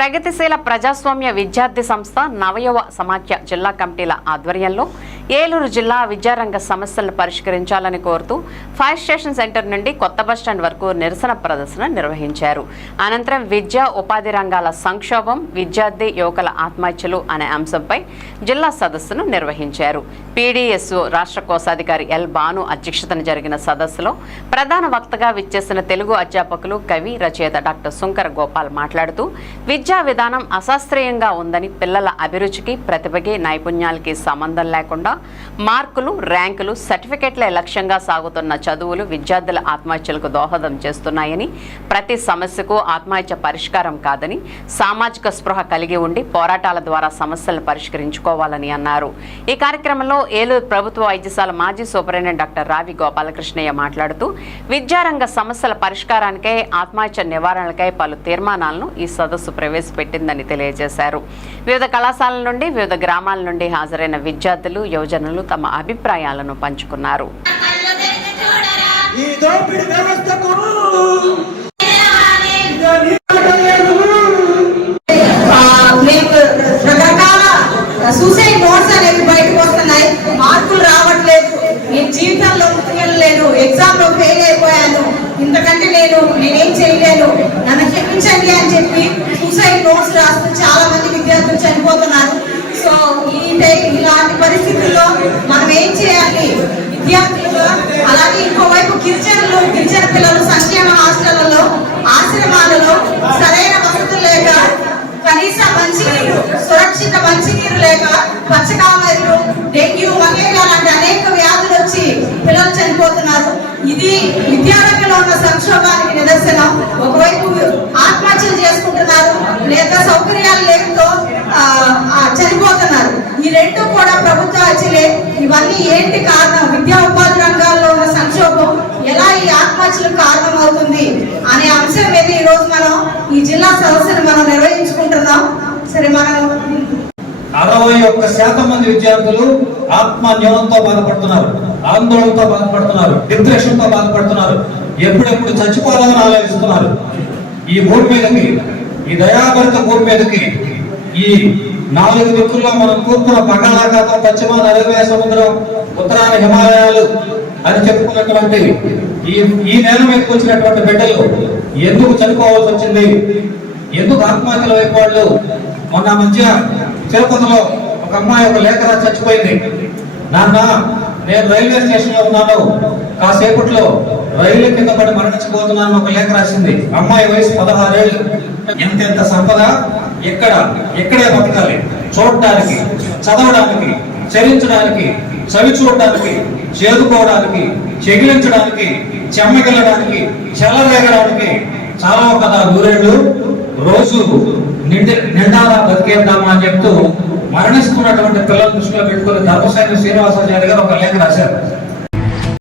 ప్రగతిశీల ప్రజాస్వామ్య విద్యార్థి సంస్థ నవయవ సమాఖ్య జిల్లా కమిటీల ఆధ్వర్యంలో ఏలూరు జిల్లా విద్యారంగ సమస్యలను పరిష్కరించాలని కోరుతూ ఫైర్ స్టేషన్ సెంటర్ నుండి కొత్త బస్టాండ్ వరకు నిరసన ప్రదర్శన నిర్వహించారు. అనంతరం విద్యా ఉపాధి రంగాల సంక్షోభం విద్యార్థి యువకుల ఆత్మహత్యలు అనే అంశంపై జిల్లా సదస్సును నిర్వహించారు. పీడీఎస్ రాష్ట్ర కోశాధికారి ఎల్ బాను అధ్యక్షతన జరిగిన సదస్సులో ప్రధాన వక్తగా విచ్చేసిన తెలుగు అధ్యాపకులు కవి రచయిత డాక్టర్ శుంకర గోపాల్ మాట్లాడుతూ విద్యా విధానం అశాస్త్రీయంగా ఉందని పిల్లల అభిరుచికి ప్రతిభకి నైపుణ్యాలకి సంబంధం లేకుండా మార్కులు ర్యాంకులు సర్టిఫికెట్లే లక్ష్యంగా సాగుతున్న చదువులు విద్యార్థుల ఆత్మహత్యలకు దోహదం చేస్తున్నాయని ప్రతి సమస్యకు ఆత్మహత్య పరిష్కారం కాదని సామాజిక స్పృహ కలిగి ఉండి పోరాటాల ద్వారా సమస్యలను పరిష్కరించుకోవాలని అన్నారు. ఈ కార్యక్రమంలో ఏలూరు ప్రభుత్వ వైద్యశాల మాజీ సూపరింటెండెంట్ డాక్టర్ రావి గోపాలకృష్ణయ్య మాట్లాడుతూ విద్యారంగ సమస్యల పరిష్కారానికై ఆత్మహత్య నివారణకై పలు తీర్మానాలను ఈ సదస్సు ప్రవేశపెట్టిందని తెలియజేశారు. వివిధ కళాశాలల నుండి వివిధ గ్రామాల నుండి హాజరైన విద్యార్థులు యువజనులు తమ అభిప్రాయాలను పంచుకున్నారు. రకరకాల సూసైడ్ నోట్స్ అనేవి బయటకు వస్తున్నాయి మార్కులు రావట్లేదు నేను జీవితంలో ముందుకెళ్ళలేను ఎగ్జామ్లో ఫెయిల్ అయిపోయాను ఇంతకంటే నేను నేనేం చేయలేను నన్ను క్షమించండి అని చెప్పి సూసైడ్ నోట్స్ రాస్తూ చాలా మంది విద్యార్థులు చనిపోతున్నారు. సో ఈ టై- ఇది విద్యారంగంలో ఉన్న సంక్షోభానికి నిదర్శనం. ఒకవైపు ఆత్మహత్యలు చేసుకుంటున్నారు లేక సౌకర్యాలు లేకతో చనిపోతున్నారు. ఈ రెండు కూడా ప్రభుత్వ హత్యలే. ఇవన్నీ ఏంటి కారణం? విద్యా ఉపాధి రంగాల్లో ఉన్న సంక్షోభం ఎలా ఈ ఆత్మహత్యలకు కారణం అవుతుంది అనే అంశం మీద ఈ రోజు మనం ఈ జిల్లా సదస్సును మనం నిర్వహించుకుంటున్నాం. సరే మనం అరవై ఒక్క శాతం మంది విద్యార్థులు ఆత్మన్యూనంతో బాధపడుతున్నారు ఆందోళనతో బాధపడుతున్నారు డిప్రెషన్తో బాధపడుతున్నారు. ఎప్పుడెప్పుడు చచ్చిపోవాలని ఆలోచిస్తున్నారు. ఈ భూమి మీదకి ఈ దయాభరిత భూమి మీదకి ఈ నాలుగు దిక్కుల్లో మనం కూర్చున్న బంగాళాఖాతం పశ్చిమ అరవై సముద్రం ఉత్తరాన హిమాలయాలు అని చెప్పుకున్నటువంటి ఈ ఈ నేల మీదకి వచ్చినటువంటి బిడ్డలు ఎందుకు చనిపోవాల్సి వచ్చింది? ఎందుకు ఆత్మహత్యల వైపు వాళ్ళు? మొన్న మధ్య తిరుపతిలో ఒక అమ్మాయి ఒక లేఖ చచ్చిపోయింది. నాన్న నేను రైల్వే స్టేషన్లో ఉన్నాను. కాసేపట్లో రైలు కింద పడి మరణించబోతున్నాను ఒక లేఖ రాసింది. అమ్మాయి వయసు పదహారేళ్ళు. ఎంతెంత సంపద? ఎక్కడ? ఎక్కడే బతకాలి. చూడటానికి చదవడానికి చరించడానికి చవి చూడటానికి చేదుకోవడానికి చెగిలించడానికి చెమ్మగిల్లడానికి చెల్లరేగడానికి చాలా కదా నూరేళ్ళు రోజు నిండి నిండారా బతికేద్దామా అని చెప్తూ మరణిస్తున్నటువంటి పిల్లల దృష్టిలో పెట్టుకుని ధర్మసేన శ్రీనివాసాచార్య గారు ఒక లేఖ రాశారు.